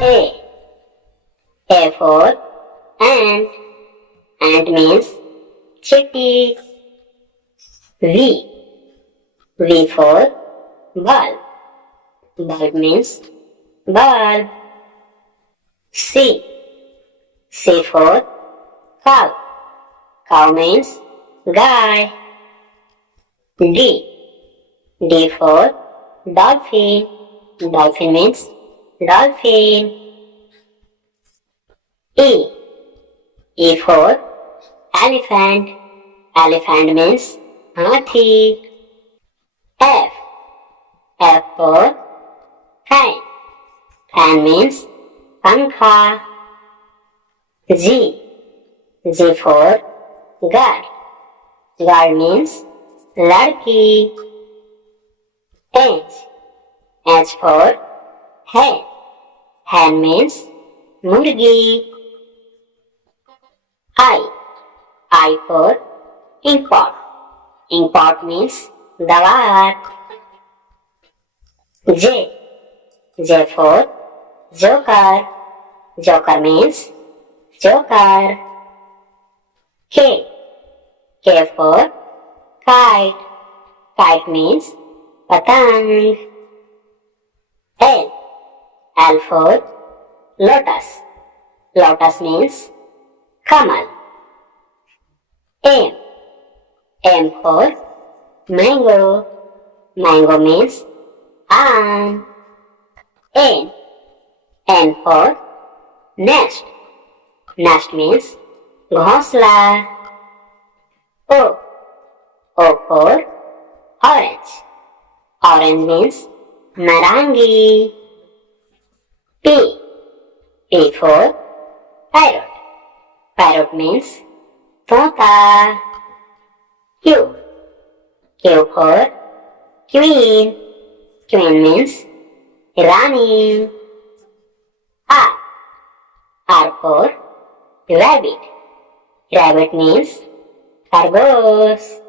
A. A for ant. Ant means chitty. V. V for bulb. Bulb means bulb. C. C for cow. Cow means guy. D. D for dolphin. Dolphin means dolphin. E. E for elephant. Elephant means hathi. F. F for fan. Fan means pankha. G. G for girl. Girl means ladki. H. H for hen. Hen means murgi. I for inkpot. Inkpot means dawat. J. J for joker. Joker means joker. K. K for kite. Kite means patang. L. L for lotus. Lotus means kamal. M. M for mango. Mango means aam. N. N for nest. Nest means ghosla. O. O for orange. Orange means narangi. P. P for parrot. Parrot means tota. Q. Q for queen. Queen means Rani. R. R for rabbit. Rabbit means Khargosh.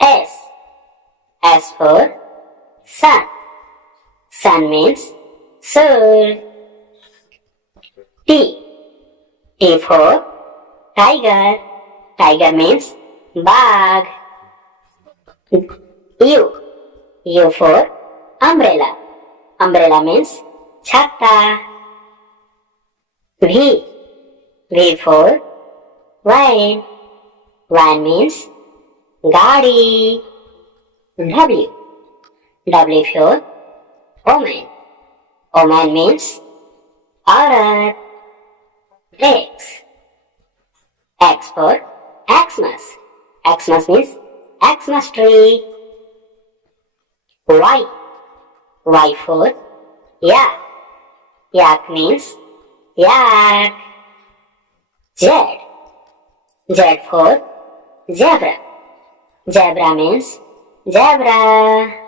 S. S for sun. Sun means Sur. T. T for tiger. Tiger means Bag. U. U for umbrella. Umbrella means Chhatta. V. V for van. Van means Gadi. W. W for woman. Woman means Aurat. X. X for Xmas. Xmas means Xmas tree. Y. Y for yak. Yak means yak. Z. Z for zebra. Zebra means zebra.